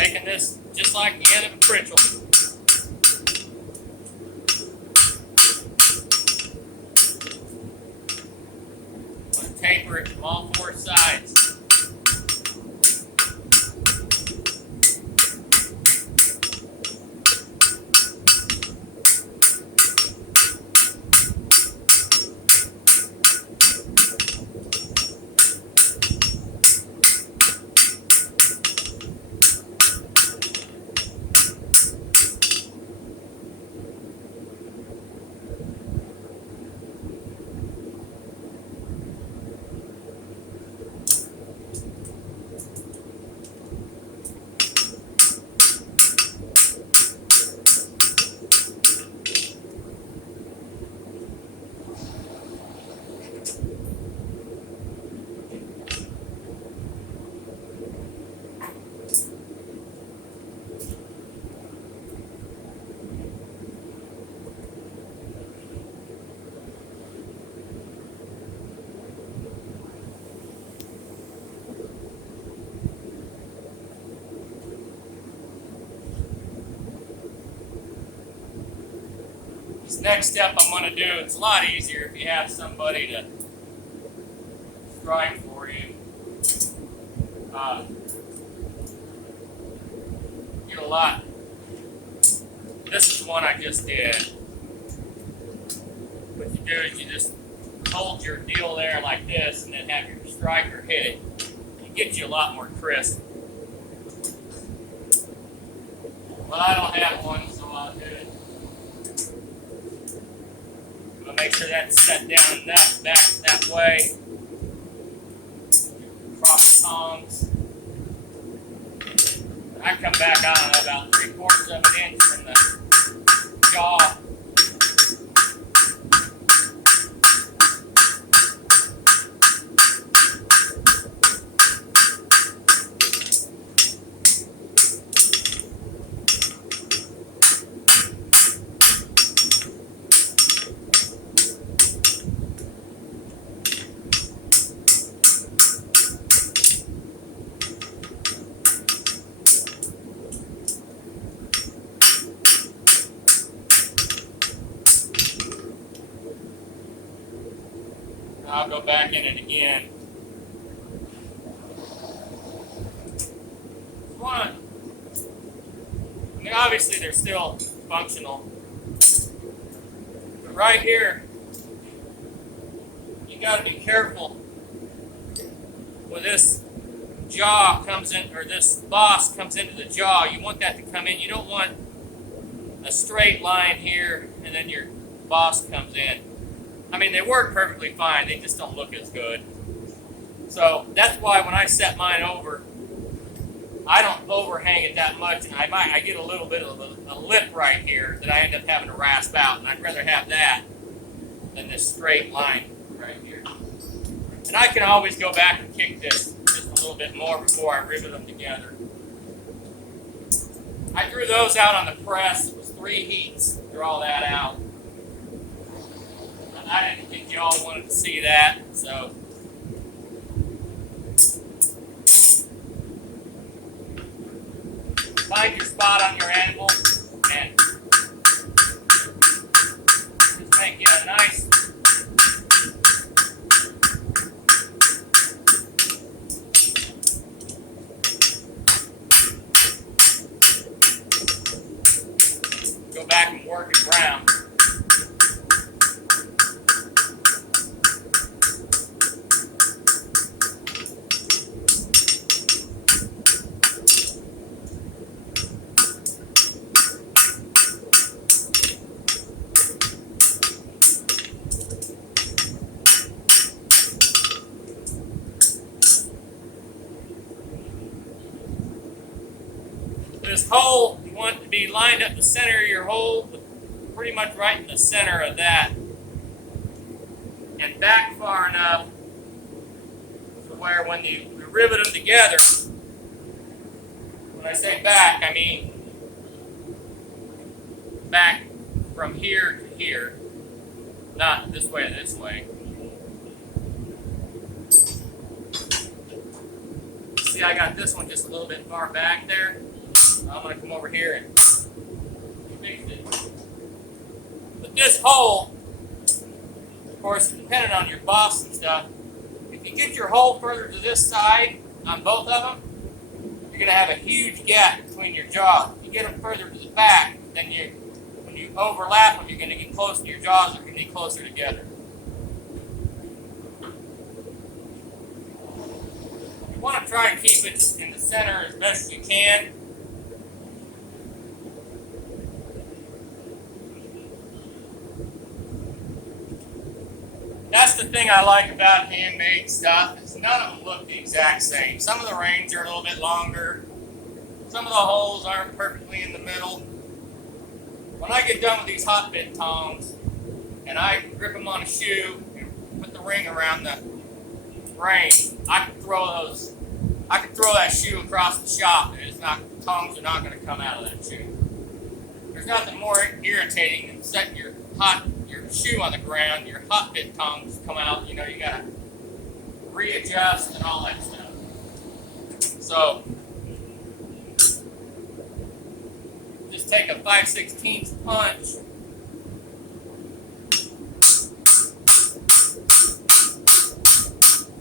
Making this just like the end of a pritchel. I'm going to taper it from all four sides. This next step I'm going to do, it's a lot easier if you have somebody to strike for you. Get a lot. This is the one I just did. What you do is you just hold your deal there like this and then have your striker hit it. It gets you a lot more crisp. Well, I don't have one, so I'll do it. I'll make sure that's set down that way. Cross the tongs. I come back on about 3/4 of an inch from the jaw. I'll go back in it again. I mean, obviously they're still functional, but right here, you got to be careful when this jaw comes in, or this boss comes into the jaw. You want that to come in. You don't want a straight line here and then your boss comes in. I mean, they work perfectly fine, they just don't look as good. So that's why when I set mine over, I don't overhang it that much, and I get a little bit of a lip right here that I end up having to rasp out, and I'd rather have that than this straight line right here. And I can always go back and kick this just a little bit more before I rivet them together. I drew those out on the press. It was 3 heats to draw that out. I didn't think you all wanted to see that, so. Find your spot on your anvil and just make you a nice go back and work it round. This hole, you want it to be lined up the center of your hole, pretty much right in the center of that, and back far enough to where when you rivet them together, when I say back, I mean back from here to here, not this way to this way. See, I got this one just a little bit far back there. want to come over here and fix it. But this hole, of course, depending on your boss and stuff, if you get your hole further to this side on both of them, you're going to have a huge gap between your jaws. If you get them further to the back, then when you overlap them, you're going to get closer to your jaws, are going to get closer together. You want to try and keep it in the center as best you can. That's the thing I like about handmade stuff, is none of them look the exact same. Some of the rings are a little bit longer. Some of the holes aren't perfectly in the middle. When I get done with these hot bit tongs and I grip them on a shoe and put the ring around the ring, I can throw that shoe across the shop and tongs are not going to come out of that shoe. There's nothing more irritating than setting your shoe on the ground, your hot bit tongs come out, you gotta readjust and all that stuff. So just take a 5/16 punch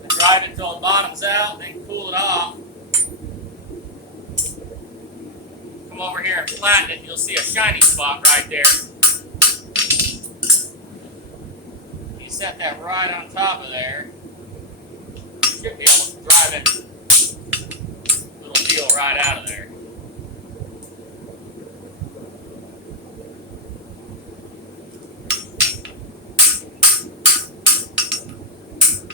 and drive it until the bottom's out, then cool it off. Come over here and flatten it, you'll see a shiny spot right there. Set that right on top of there. Should be able to drive it little deal right out of there.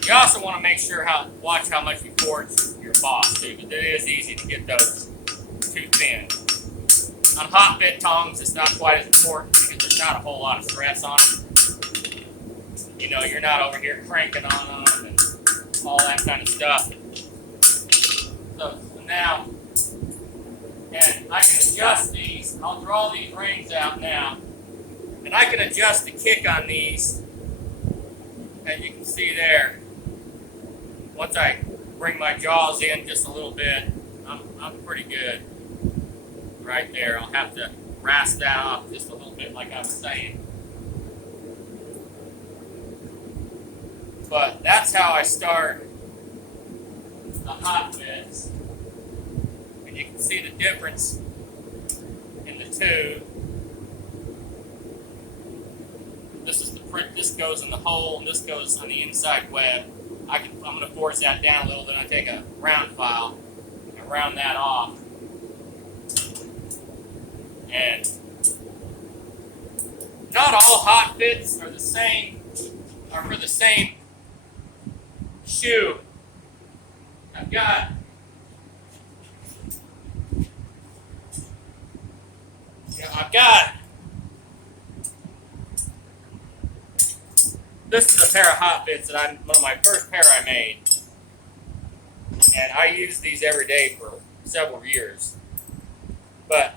You also want to make sure watch how much you forge your boss too, because it is easy to get those too thin. On hot bit tongs, it's not quite as important because there's not a whole lot of stress on them. You're not over here cranking on them and all that kind of stuff. So now, and I can adjust these. I'll draw these rings out now, and I can adjust the kick on these, as you can see there. Once I bring my jaws in just a little bit, I'm pretty good right there. I'll have to rasp that off just a little bit, like I was saying. But that's how I start the hot bits. And you can see the difference in the two. This goes in the hole, and this goes on the inside web. I'm going to force that down a little, then I take a round file and round that off. And not all hot bits are for the same shoe. I've got this is a pair of hot bits that one of my first pair I made, and I use these every day for several years. But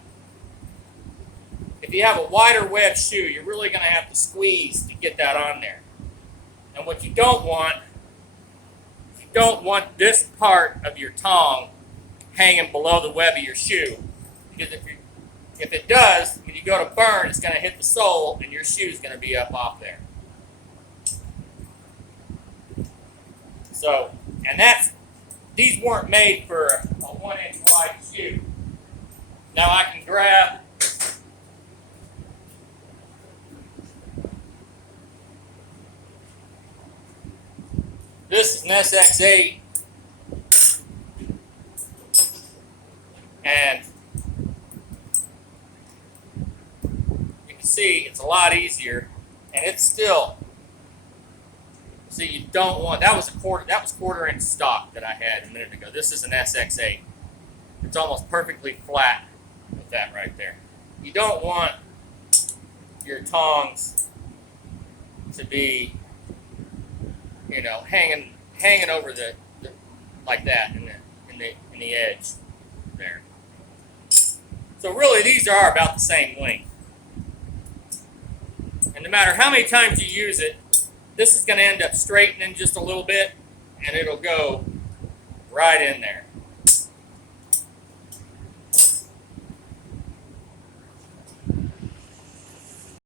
if you have a wider web shoe, you're really going to have to squeeze to get that on there. And what you don't want this part of your tong hanging below the web of your shoe, because if it does, when you go to burn, it's going to hit the sole and your shoe's going to be up off there. So, and these weren't made for a 1-inch wide shoe. Now I can grab this is an SX8, and you can see it's a lot easier, and it's still, see, you don't want, that was quarter-inch stock that I had a minute ago. This is an SX8. It's almost perfectly flat with that right there. You don't want your tongs to be, hanging over the like that in the edge there. So really, these are about the same length. And no matter how many times you use it, this is going to end up straightening just a little bit, and it'll go right in there.